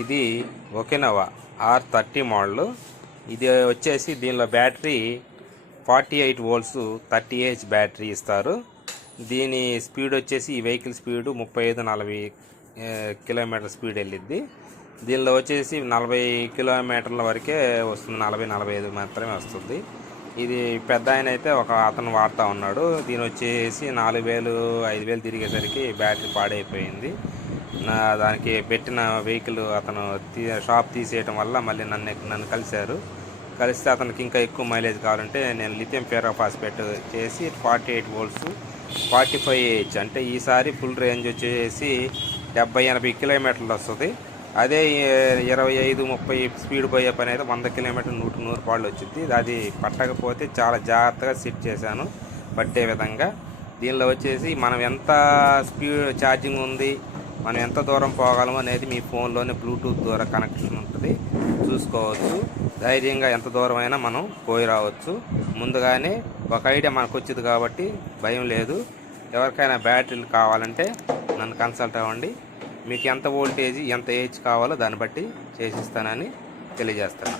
ఇది ఒకెనవా are thirty model. ఇది వచ్చేసి దీనిలో battery forty eight volts thirty H battery ఇస్తారు. దీని స్పీడ్ వచ్చేసి ఈ వెహికల్ స్పీడ్ ముప్పై ఐదు నలభై కిలోమీటర్ స్పీడ్ వెళ్ళిద్ది. దీనిలో వచ్చేసి నలభై కిలోమీటర్ల వరకే వస్తుంది. నలభై నలభై ఐదు మాత్రమే వస్తుంది. ఇది పెద్ద ఆయన అయితే ఒక అతను వాడుతూ ఉన్నాడు. దీని వచ్చేసి నాలుగు వేలు ఐదు వేలు తిరిగేసరికి బ్యాటరీ పాడైపోయింది. దానికి పెట్టిన వెహికల్ అతను తీ షాప్ తీసేయటం వల్ల మళ్ళీ నన్ను నన్ను కలిశారు. కలిస్తే అతనికి ఇంకా ఎక్కువ మైలేజ్ కావాలంటే నేను లిథియం ఫాస్ఫేట్ చేసి forty eight volts forty five AH అంటే ఈసారి ఫుల్ రేంజ్ వచ్చేసి డెబ్బై ఎనభై కిలోమీటర్లు వస్తుంది. అదే ఇరవై ఐదు ముప్పై స్పీడ్ పోయే పని అయితే వంద కిలోమీటర్ నూట నూరు పాళ్ళు వచ్చింది అది పట్టకపోతే చాలా జాగ్రత్తగా సెట్ చేశాను పట్టే విధంగా. దీనిలో వచ్చేసి మనం ఎంత స్పీడ్ ఛార్జింగ్ ఉంది మనం ఎంత దూరం పోగలమో అనేది మీ ఫోన్లోనే బ్లూటూత్ ద్వారా కనెక్షన్ ఉంటుంది. చూసుకోవచ్చు. ధైర్యంగా ఎంత దూరం అయినా మనం పోయి రావచ్చు. ముందుగానే ఒక ఐడియా మనకు వచ్చింది కాబట్టి భయం లేదు. ఎవరికైనా బ్యాటరీలు కావాలంటే నన్ను కన్సల్ట్ అవ్వండి. మీకు ఎంత వోల్టేజ్ ఎంత ఏజ్ కావాలో దాన్ని బట్టి చేసిస్తానని తెలియజేస్తాను.